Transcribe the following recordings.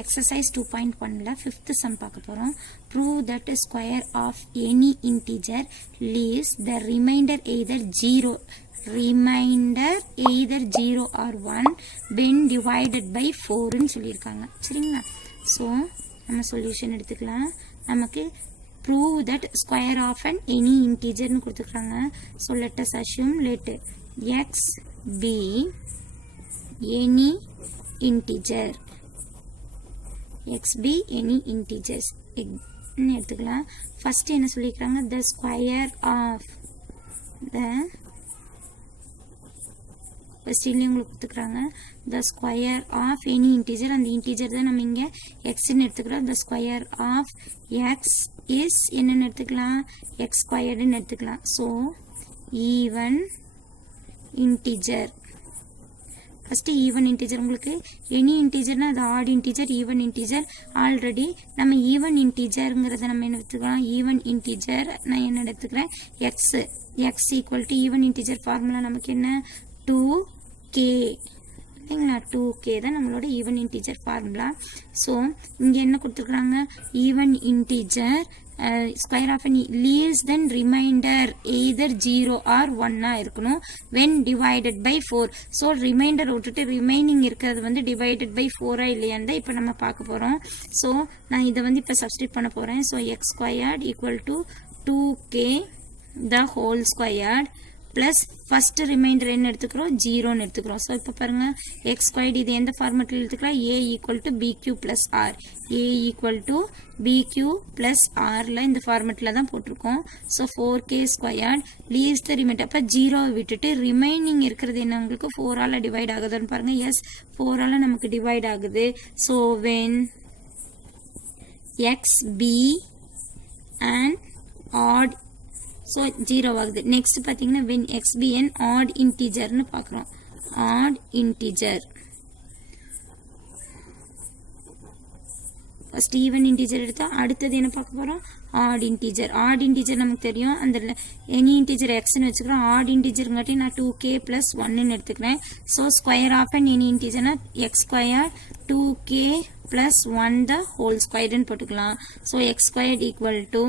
exercise 2.1ல 5th sum பார்க்க போறோம். Prove that a square of any integer leaves the remainder either 0 or 1 when divided by 4 ன்னு சொல்லியிருக்காங்க. சரிங்களா? So நம்ம solution எடுத்துக்கலாம். நமக்கு prove that square of an any integer ன்னு கொடுத்துருக்காங்க. So let us assume let x be any integer. x be any integers எடுத்துக்கலாம். First என்ன சொல்லிக்கிறாங்க, the square of the first உங்களுக்கு கொடுத்துக்கிறாங்க the square of any integer. அந்த integer தான் நம்ம இங்கே எக்ஸ்ன்னு எடுத்துக்கிறோம். the square of x is என்னன்னு எடுத்துக்கலாம், x squaredன்னு எடுத்துக்கலாம். So even integer. First even integer. உங்களுக்கு எனி இன்டிஜர்னா அது add integer, even integer. Already நம்ம ஈவன் இன்டிஜருங்கிறத நம்ம என்ன எடுத்துக்கலாம், ஈவன் இன்டிஜர் நான் என்ன எடுத்துக்கிறேன், X. X equal to even integer formula நமக்கு என்ன, 2k இல்லைங்களா. 2k தான் நம்மளோட ஈவன் இன்டிஜர் ஃபார்முலா. ஸோ இங்கே என்ன கொடுத்துருக்குறாங்க, even integer square of an leaves then remainder either 0 or 1 இருக்கணும் when divided by 4. so remainder விட்டுட்டு remaining இருக்கிறது வந்து divided by 4 இல்லையான்னு இப்போ நம்ம பார்க்க போகிறோம். ஸோ நான் இதை வந்து இப்போ சப்ஸ்டிட் பண்ண போகிறேன். So x squared equal to 2k the whole squared plus first remainder என்ன எடுத்துக்கிறோம், 0ன்னு எடுத்துக்கிறோம். ஸோ இப்போ பாருங்க x squared இது எந்த ஃபார்மெட்டில் எடுத்துக்கலாம், a equal to bq plus r. a equal to bq plus rல இந்த ஃபார்மெட்டில் தான் போட்டிருக்கோம். So 4k squared leaves the remainder. அப்போ 0 விட்டுட்டு ரிமைனிங் இருக்கிறது என்ன, உங்களுக்கு 4ஆல் டிவைட் ஆகுதுன்னு பாருங்க. எஸ், 4ஆல் நமக்கு டிவைட் ஆகுது. So when x be an odd, so 0 ஆகுது. நெக்ஸ்ட் பார்த்தீங்கன்னா when x be an odd integerன்னு பார்க்குறோம். odd integer. First even integer எடுத்தா அடுத்தது என்ன பார்க்க போகிறோம், ஆட் இன்டிஜர். ஆட் இன்டிஜர் நமக்கு தெரியும், அந்த எனி இன்டிஜர் எக்ஸ்ன்னு வச்சுக்கிறோம். ஆட் இன்டிஜருங்காட்டி நான் 2k plus 1ன்னு எடுத்துக்கிறேன். So square off and any இன்டிஜர்னா x square 2k plus 1 the whole squaredன்னு போட்டுக்கலாம். So x squared equal to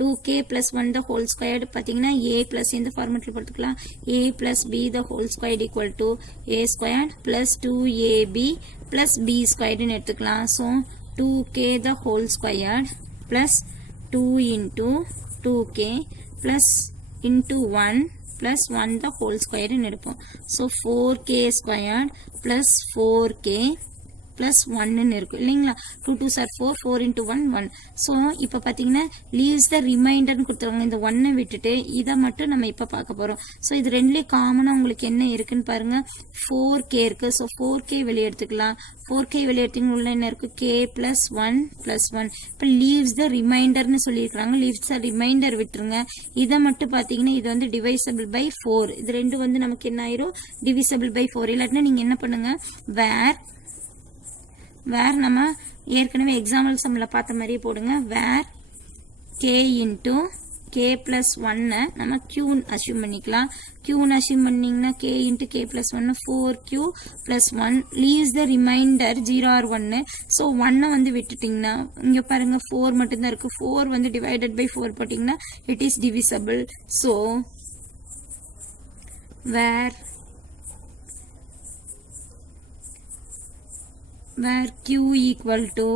2k plus 1 the whole squared பார்த்தீங்கன்னா a plus இந்த ஃபார்மெட்டில் போட்டுக்கலாம். a plus b the whole squared equal to a squared plus 2ab plus b squaredன்னு எடுத்துக்கலாம். So 2k the whole squared plus 2 into 2k plus into 1 plus 1 the whole squaredன்னு எடுப்போம். So 4k squared plus 4k plus 1ன்னு இருக்கும் இல்லைங்களா. 2 2s are 4, 4 into 1 1. So இப்போ பார்த்தீங்கன்னா leaves the reminderன்னு கொடுத்துருவாங்க. இந்த 1 விட்டுட்டு இதை மட்டும் நம்ம இப்போ பார்க்க போகிறோம். ஸோ இது ரெண்டுலேயும் காமனாக உங்களுக்கு என்ன இருக்குன்னு பாருங்க, 4k இருக்குது. ஸோ 4k வெளியே எடுத்துக்கலாம். 4k வெளியே எடுத்தீங்க உள்ள என்ன இருக்குது, k plus 1 plus 1. இப்போ leaves the reminderன்னு சொல்லியிருக்கிறாங்க. leaves the remainder விட்டுருங்க. இதை மட்டும் பார்த்தீங்கன்னா இது வந்து divisible by 4. இது ரெண்டு வந்து நமக்கு என்ன ஆயிரும், divisible by 4. இல்லாட்டினா நீங்கள் என்ன பண்ணுங்க, வேர் நம்ம ஏற்கனவே எக்ஸாம்பிள் சம்மில் பார்த்த மாதிரியே போடுங்க. வேர் k இன்ட்டு k plus 1 நம்ம q அசியூம் பண்ணிக்கலாம். q அசியூம் பண்ணிங்கன்னா k into k plus 1 4q plus 1 leaves the remainder 0 or 1. So 1 வந்து விட்டுட்டிங்கன்னா இங்கே பாருங்க 4 மட்டும்தான் இருக்குது. 4 வந்து divided by 4 போட்டிங்கன்னா it is divisible. So where q equal to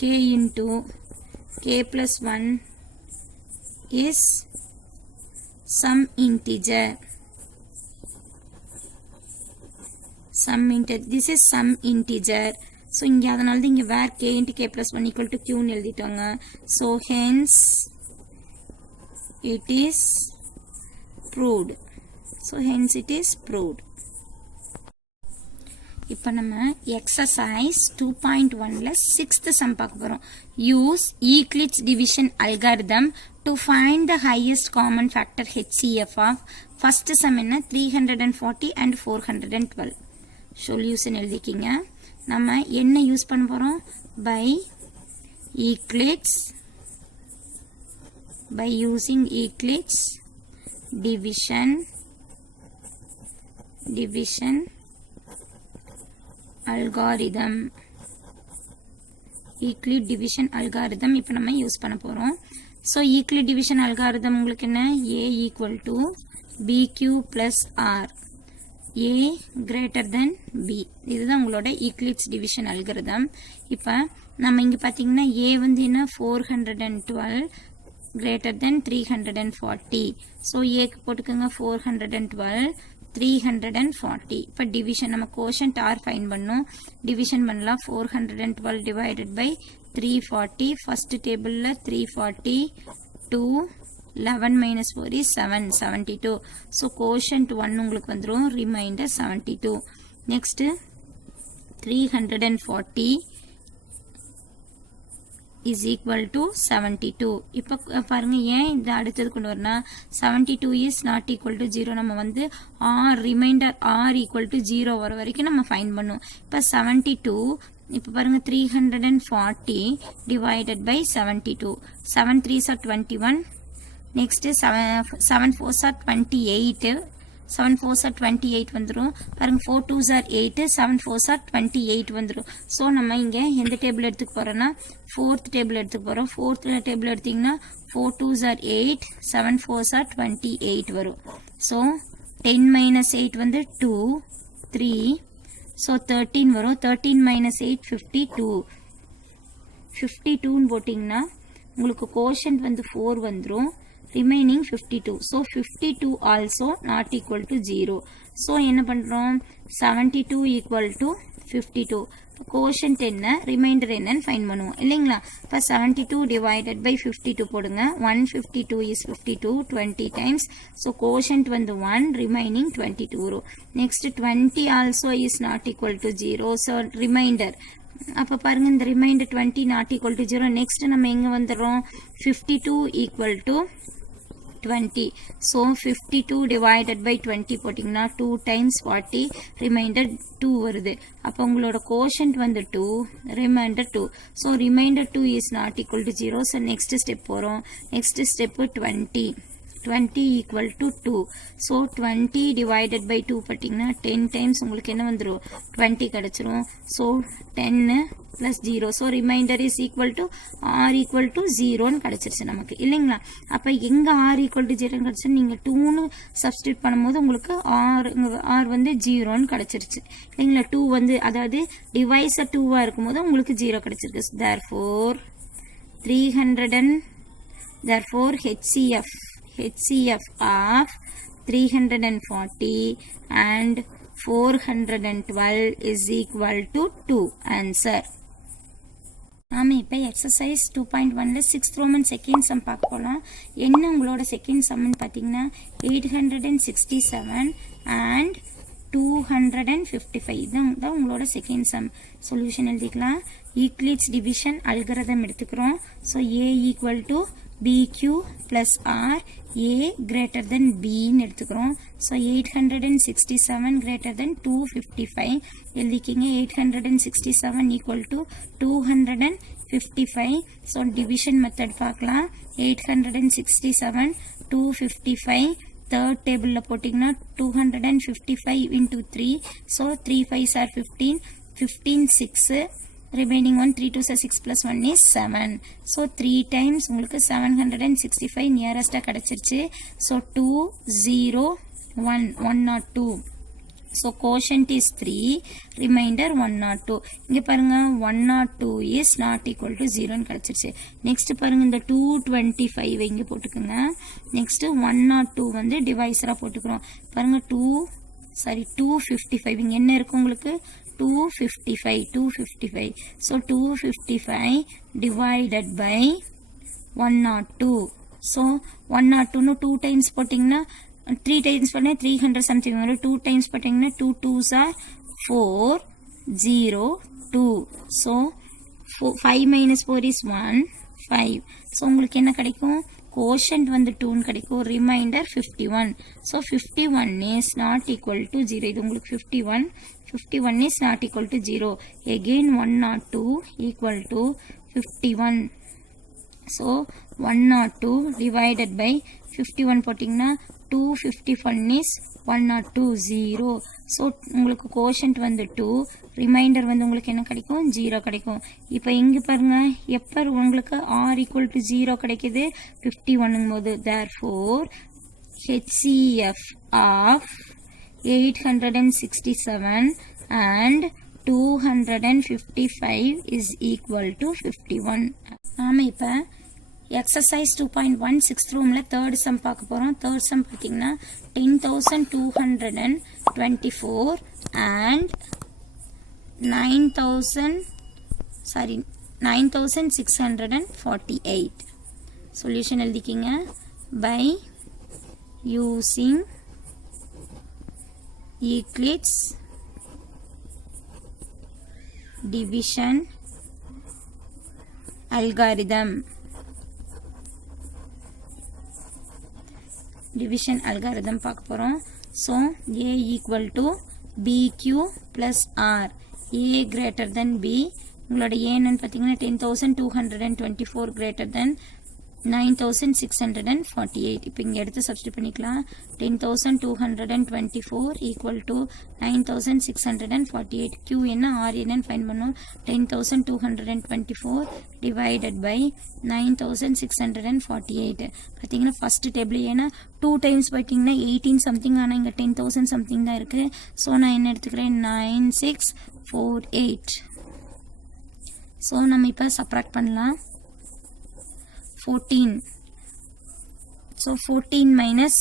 k into k plus 1 is some integer. This is some integer. So இங்கே அதனால தான் இங்கே where k into k plus 1 equal to q ன்னு எழுதிட்டோங்க. So hence it is proved. So hence it is proved. இப்போ நம்ம exercise 2.1ல 6th sum பார்க்க போகிறோம். Use Euclid's division algorithm to find the highest common factor HCF of. First sum என்ன, 340 and 412. Solution எழுதிக்கிங்க. நம்ம என்ன use பண்ண போகிறோம், by Euclid's, by using Euclid's division algorithm Euclid division algorithm இப்போ நம்ம யூஸ் பண்ண போகிறோம். ஸோ ஈக்ளிட் டிவிஷன் அல்காரிதம் உங்களுக்கு என்ன, a equal to b q plus r, a greater than b. இதுதான் உங்களோட ஈக்ளிட்ஸ் டிவிஷன் அல்காரிதம். இப்போ நம்ம இங்கே பார்த்தீங்கன்னா a வந்து என்ன 412 கிரேட்டர் தென் 340. ஸோ ஏக்கு போட்டுக்கோங்க 412 340. இப்போ டிவிஷன் நம்ம கோஷன்ட் ஆர் ஃபைன் பண்ணோம், டிவிஷன் பண்ணலாம். 412 டிவைடட் பை 340. ஃபர்ஸ்ட் டேபிளில் 340 2 11 minus 4 is 7 72. ஸோ கோஷன்ட் 1 உங்களுக்கு வந்துடும், reminder 72. Next 340 is equal to 72. இப்போ பாருங்க ஏன் இந்த அடுத்தது கொண்டு வரனா 72 is not equal to 0. நம்ம வந்து r remainder r equal to 0 வர வரைக்கும் நம்ம ஃபைண்ட் பண்ணும். இப்போ 72 இப்போ பாருங்க 340 divided by 72. 7 3s are 21. Next 7 4s are 28. 7 4s are 28 வந்துரும். பாருங்க 4 2s are 8, 7 4s are 28 வந்துரும். ஸோ நம்ம இங்கே எந்த டேபிள் எடுத்துக்க போறோம்னா 4th டேபிள் எடுத்துக்க போறோம். 4th டேபிள் எடுத்தீங்கன்னா 4 2s are 8, 7 4s are 28 வரும். ஸோ 10 minus 8 வந்து 2 3. ஸோ 13 வரும். 13 minus 8 52. 52ன்னு போட்டிங்கன்னா உங்களுக்கு கோஷன்ட் வந்து 4 வந்துரும், remaining 52. So 52 also not equal to 0. So என்ன பண்றோம் 72 equal to 52. கோஷன்ட் என்ன ரிமைண்டர் என்னன்னு ஃபைண்ட் பண்ணுவோம் இல்லைங்களா. இப்போ 72 divided by 52 போடுங்க. 152 is 52 20 times. So கோஷன்ட் வந்து 1, remaining 22 வரும். Next 20 also is not equal to 0. So remainder அப்போ பாருங்க இந்த remainder 20 not equal to 0. Next நம்ம எங்க வந்துடுறோம் 52 equal to 20. So 52 divided by 20 போட்டிங்கன்னா 2 times 40, ரிமைண்டர் 2 வருது. அப்போ உங்களோட கோஷன்ட் வந்து 2, remainder 2. So remainder 2 is not equal to 0. So next step போகிறோம். Next step 20 equal to 2. So 20 divided by 2 பார்த்தீங்கன்னா 10 times உங்களுக்கு என்ன வந்துடும் 20 கிடச்சிரும். So 10 plus 0. So remainder is equal to r equal to 0ன்னு கிடச்சிருச்சு நமக்கு இல்லைங்களா. அப்போ எங்கே ஆர் ஈக்குவல் டு 0ன்னு கிடச்சி நீங்கள் 2ன்னு சப்ஸ்டியூட் பண்ணும்போது உங்களுக்கு ஆர் வந்து 0ன்னு கிடச்சிருச்சு இல்லைங்களா. 2 வந்து அதாவது டிவைஸர் 2வாக இருக்கும்போது உங்களுக்கு 0 கிடச்சிருக்கு. Therefore 300 therefore HCF of 340 and 412 is equal to 2. Answer. நாம இப்போ எக்ஸசைஸ் 2.1ல 6th Roman செகண்ட் சம் பார்க்க போகலாம். என்ன உங்களோட செகண்ட் சம்னு பார்த்தீங்கன்னா 867 and 255 இதுதான் உங்களோட செகண்ட் சம். சொல்யூஷன் எழுதிக்கலாம். ஈக்ளிட்ஸ் டிவிஷன் அல்காரிதம் எடுத்துக்கிறோம். So a equal to BQ plus R, A greater than B ன்னு எடுத்துக்கிறோம். So 867 greater than 255 எழுதிக்கிங்க. 867 equal to 255. So division method பார்க்கலாம். 867 255 தேர்ட் டேபிளில் போட்டிங்கன்னா 255 into 3. So 3 5s are 15, 15 6. remaining one 3 2s are 6 plus 1 is 7. so 3 times உங்களுக்கு 765 nearest கிடைச்சிருச்சு. so 2 0 1 102. so quotient is 3, remainder 102. இங்க பாருங்க 102 is not equal to 0 கிடைச்சிருச்சு. next பாருங்க இந்த 225 இங்க போட்டுக்கோங்க. next 102 வந்து டிவைசரா போட்டுக்கிறோம். பாருங்க 255 இங்க என்ன இருக்கு உங்களுக்கு 255. so 255 divided by 102. so 102 னு 2 times போட்டிங்கன்னா 3 times பண்ணா 300 something வரும். 2 times போட்டிங்கன்னா 2 2s are 402. so 5 minus 4 is 1 5. so உங்களுக்கு என்ன கிடைக்கும் quotient வந்து 2 ன்னு கிடைக்கும். remainder 51. so 51 is not equal to 0. இது உங்களுக்கு 51 is not equal to 0. again 102 equal to 51. so 102 divided by 51 போட்டிங்கன்னா 251 is 102 0. ஸோ உங்களுக்கு கோஷன்ட் வந்து 2, ரிமைண்டர் வந்து உங்களுக்கு என்ன கிடைக்கும் 0 கிடைக்கும். இப்போ இங்கே பாருங்க எப்போ உங்களுக்கு r equal to 0 கிடைக்குது 51 போது. therefore HCF of 867 and 255 is equal to 51. நாம இப்போ exercise 2.1 6th roomல third sum பார்க்க போறோம். third sum பார்த்தீங்கன்னா 10,224 and 9,648. solution எழுதிக்கிங்க. by using Euclid's division algorithm. division algorithm பார்க்க போறோம். so a equal to bq plus r. a greater than b. உங்களோட a என்னன்னு பார்த்தீங்கன்னா 10,224 greater than 9,648. இப்போ இங்கே எடுத்து சப்ஸ்டிட் பண்ணிக்கலாம். 10,224 equal to 9,648. q என்ன r என்னன்னு ஃபைண்ட் பண்ணும். 10,224 divided by 9,648. பார்த்தீங்கன்னா ஃபர்ஸ்ட் டேபிள் ஏன்னா 2 டைம்ஸ் பார்த்தீங்கன்னா 18 சம்திங், ஆனால் இங்கே 10,000 சம்திங் தான் இருக்குது. ஸோ நான் என்ன எடுத்துக்கிறேன் 9648. ஸோ நம்ம இப்போ சப்ராக்ட் பண்ணலாம். 14. so 14 minus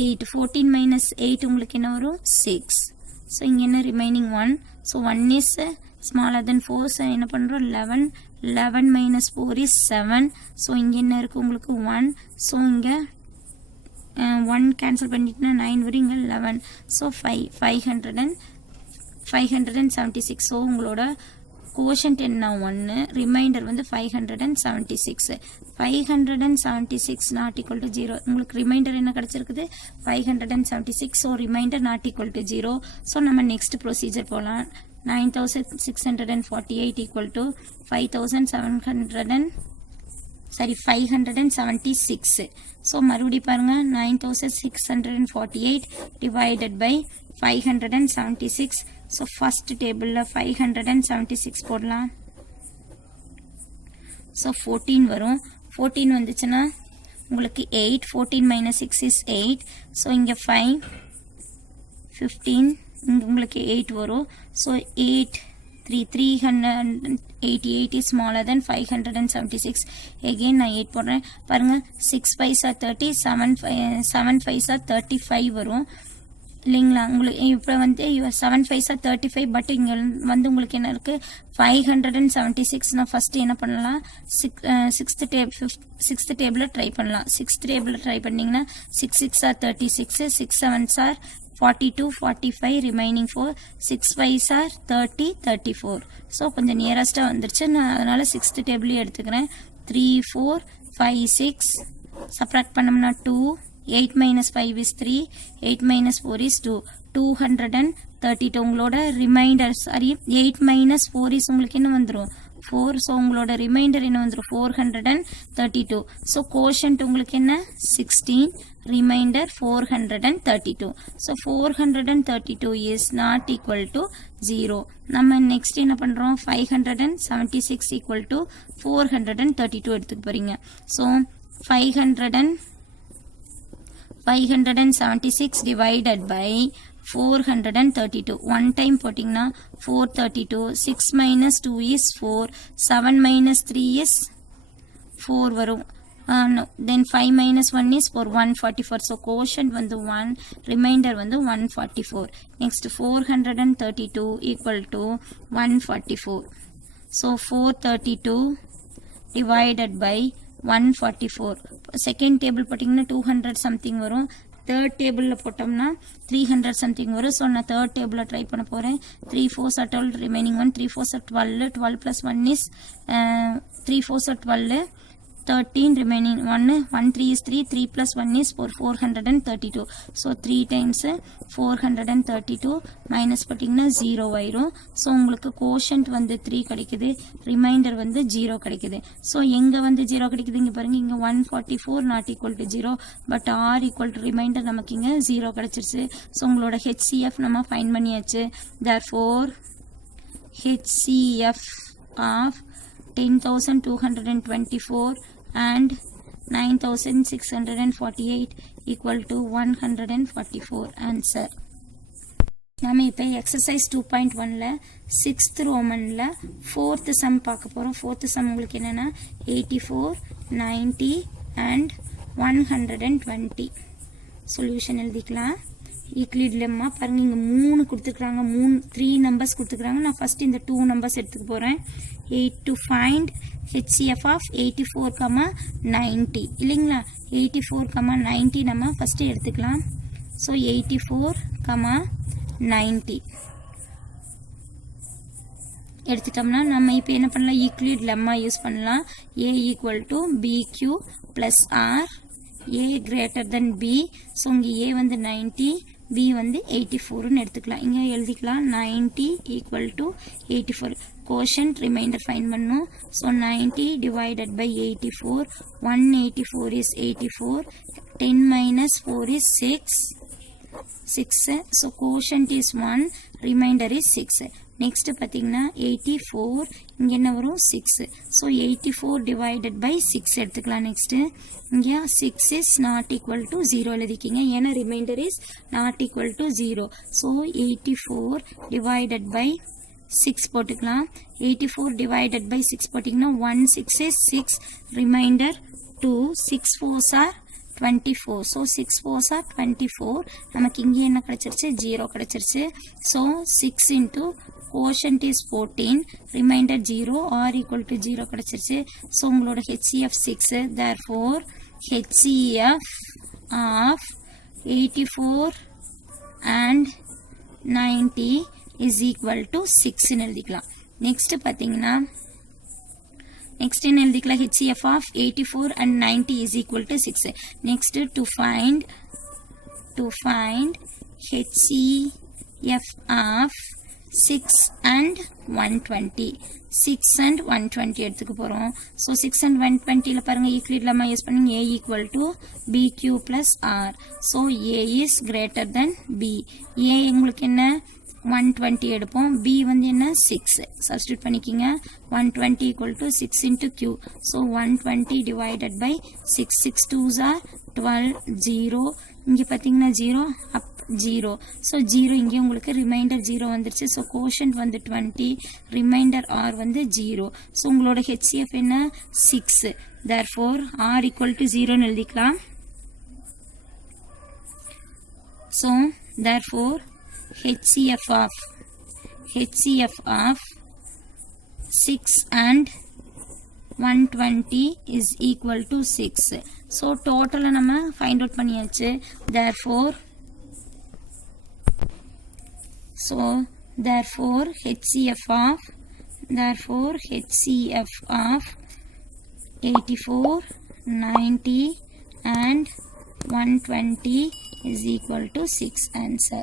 8. 14 minus 8 உங்களுக்கு என்ன வரும் 6. so இங்க என்ன remaining 1. so 1 is smaller than 4. so என்ன பண்றோம் 11. 11 minus 4 is 7. so இங்க என்ன இருக்கு உங்களுக்கு 1. so இங்க 1 cancel பண்ணிட்டீங்கன்னா 9 வரும். இங்க 11. so 576. so உங்களோட கோஷன்ட் என்ன 1, ரிமைண்டர் வந்து 576. 576 நாட் ஈக்குவல் டு 0. உங்களுக்கு ரிமைண்டர் என்ன கிடைச்சிருக்குது 576. So remainder not equal to 0. So நம்ம நெக்ஸ்ட் ப்ரொசீஜர் போகலாம். 9,648 ஈக்குவல் டு 576. ஸோ மறுபடியும் பாருங்க 9,648 டிவைடட் பை 576. ஸோ ஃபர்ஸ்ட் டேபிளில் 576 போடலாம். ஸோ 14 வரும். 14 வந்துச்சுன்னா உங்களுக்கு 8. 14 minus 6 is 8. ஸோ இங்கே 5, 15, இங்கே உங்களுக்கு 8 வரும். So 388 is smaller than 576. again நான் 8 போடுறேன். பாருங்க 6 5s are 30, 7 5s are 35 வரும் இல்லைங்களா. உங்களுக்கு இப்போ வந்து 7 5s are 35. பட் இங்கே வந்து உங்களுக்கு என்ன இருக்கு 576. நான் ஃபர்ஸ்ட் என்ன பண்ணலாம் சிக்ஸ்த் டேபிளில் ட்ரை பண்ணலாம். சிக்ஸ்த் டேபிளில் ட்ரை பண்ணிங்கன்னா 6 6s are 36, 6 7s are 42, 45, remaining 4, 6 5s are 30, 34. So கொஞ்சம் நியரஸ்டாக வந்துருச்சு. நான் அதனால சிக்ஸ்த் டேபிளையும் எடுத்துக்கிறேன். 3 4 5 6 சப்ராக்ட் பண்ணோம்னா 2. 8 minus 5 is 3. 8 minus 4 is 2. 232. உங்களோட ரிமைண்டர் சாரி 8 minus 4 is உங்களுக்கு என்ன வந்துடும் 4. ஸோ உங்களோட ரிமைண்டர் என்ன வந்துடும் 432. ஸோ கோஷன்ட் உங்களுக்கு என்ன 16. Reminder 432. So 432 is not equal to 0. நம்ம நெக்ஸ்ட் என்ன பண்ணுறோம் 576 equal to 432 எடுத்துக்க போறீங்க. So 576 divided by 432. 1 time போட்டிங்கன்னா 432. 6 minus 2 is 4. 7 minus 3 is 4 வரும். No. Then 5 minus 1 is 4. 144. So quotient வந்து 1. Remainder வந்து 144. Next 432 equal to 144. So 432 divided by 144. Second table போட்டிங்கன்னா 200 சம்திங் வரும். தேர்ட் டேபிளில் போட்டோம்னா 300 சம்திங் வரும். ஸோ நான் தேர்ட் டேபிளில் ட்ரை பண்ண போகிறேன். 3 4s are 12, remaining 1. 3 4s are 12. 12 plus 1 is 3 4s are 12. 13 remaining 1 3 is 3 3 plus 1 is 432 so 3 times 432 minus பட்டிங்கன்னா 0 ஆயிரும் so உங்களுக்கு quotient வந்து 3 கிடைக்குது remainder வந்து 0 கிடைக்குது so எங்க வந்து 0 கிடைக்குது இங்க பாருங்க இங்க 144 not equal to 0 but r equal to remainder நமக்கு இங்க 0 கிடைச்சிருச்சு so உங்களோட HCF நம்ம ஃபைண்ட் பண்ணியாச்சு therefore HCF of 10,224 and 9,648 equal to 144 answer. நம்ம இப்போ exercise 2.1ல 6th Romanல 4th sum பார்க்க போறோம் 4th sum உங்களுக்கு என்னன்னா 84 90 and 120 solution எழுதிக்கலாம் ஈக்லிட் லெம்மா பாருங்க இங்க 3 கொடுத்துக்கறாங்க 3 நம்பர்ஸ் கொடுத்துக்கறாங்க நான் ஃபர்ஸ்ட் இந்த 2 நம்பர்ஸ் எடுத்துக்க போறேன் 8 to find HCF of 84, 90 இல்லீங்களா 84, 90 நம்ம ஃபர்ஸ்ட் எடுத்துக்கலாம் சோ 84, 90 எடுத்துட்டோம்னா நம்ம இப்போ என்ன பண்ணலாம் ஈக்லிட் லெம்மா யூஸ் பண்ணலாம் A equal to BQ plus R A greater than B so இங்க A வந்து 90 B வந்து 84 ன்னு எடுத்துக்கலாம் இங்க எழுதிக்கலாம் 90 equal to 84 quotient remainder find பண்ணனும் so 90 divided by 84 184 is 84 10 minus 4 is 6 so quotient is 1 remainder is 6 next பாத்தீங்கன்னா 84 இங்க என்ன வரும் 6 so 84 divided by 6 எடுத்துக்கலாம் next இங்க 6 is not equal to 0 எழுதிக்கீங்க ஏனா remainder is not equal to 0 so 84 divided by 6 போட்டுக்கலாம் 84 divided by 6 போட்டீங்கன்னா 1 6 is 6 remainder 2 6 4s are 24 so 6 4s are 24 நமக்கு இங்க என்ன கிடைச்சிருச்சு 0 கிடைச்சிருச்சு so 6 into quotient is 14 remainder 0 r equal to 0 கிடைச்சிருச்சு so உங்களோட HCF 6 therefore HCF of 84 and 90 is equal to 6 ன்னு எழுதிக்கலாம் next பாத்தீங்கன்னா next என்ன எழுதிக்கலாம் HCF of 84 and 90 is equal to 6 next to find HCF of 6 and 120 6 and 120 எடுத்துக்க போறோம் so 6 and 120 ல பாருங்க ஈக்லிட் லெம்மா யூஸ் பண்ணி A equal to BQ plus R so A is greater than B A உங்களுக்கு என்ன 120 எடுப்போம் B வந்து என்ன 6 substitute பண்ணிக்கீங்க 120 equal to 6 into Q so 120 divided by 6 6 2s are 12 0 இங்க பாத்தீங்கன்னா 0 up 0 so 0 இங்க உங்களுக்கு remainder 0 வந்துருச்சு so quotient வந்து 20 remainder R வந்து 0 so உங்களோட HCF என்ன 6 therefore R equal to 0 ன்னு எழுதிக்கலாம் so therefore HCF of 6 and 120 is equal to 6 so total நம்ம find out பண்ணியாச்சு therefore HCF of 84 90 and 120 is equal to 6 answer